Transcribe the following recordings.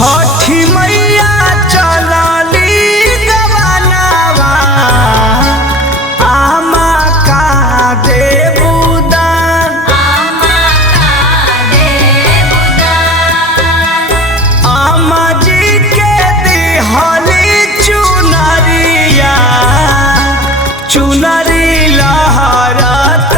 छठी मैया चलली गवनवा आमा का देबुदान आमा जी के दिहली चुनरिया चुनरी लहरत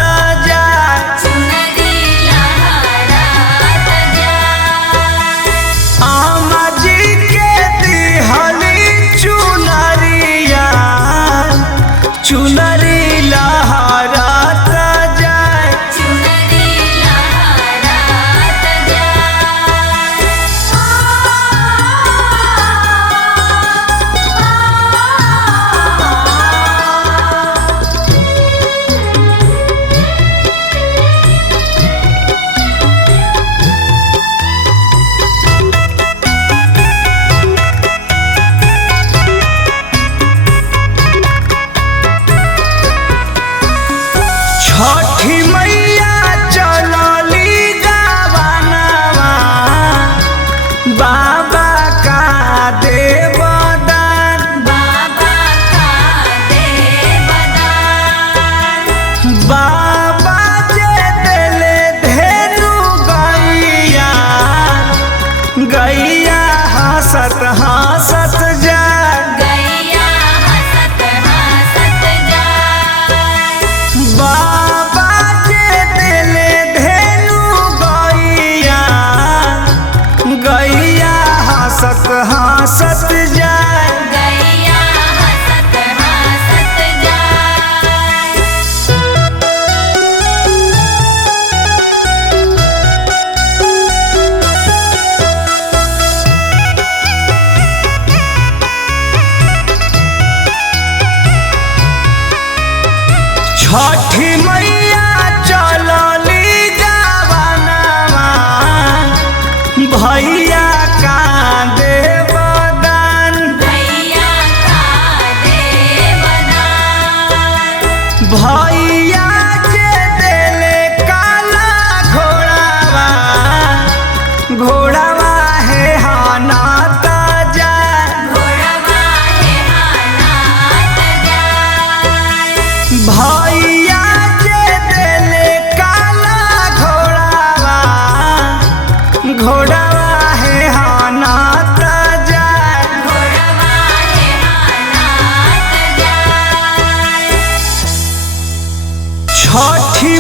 आमा जी के दिहली चुनरिया चुनरी लहरत जाए छठी मैया चलली गवनवा बाबा का देवदान बाबा जे देले धेनु गैया गैया हंसत हंसत जाए बाबा जे देले धेनु गैया गैया हंसत हंसत जाए छठी मैया चलली गवनवा भैया का देवदान भैया जे देले काला घोड़ावा घोड़ावा है हानात जाए भैया जे देले काला घोड़ावा घोड़ावा है हानात जाए छठी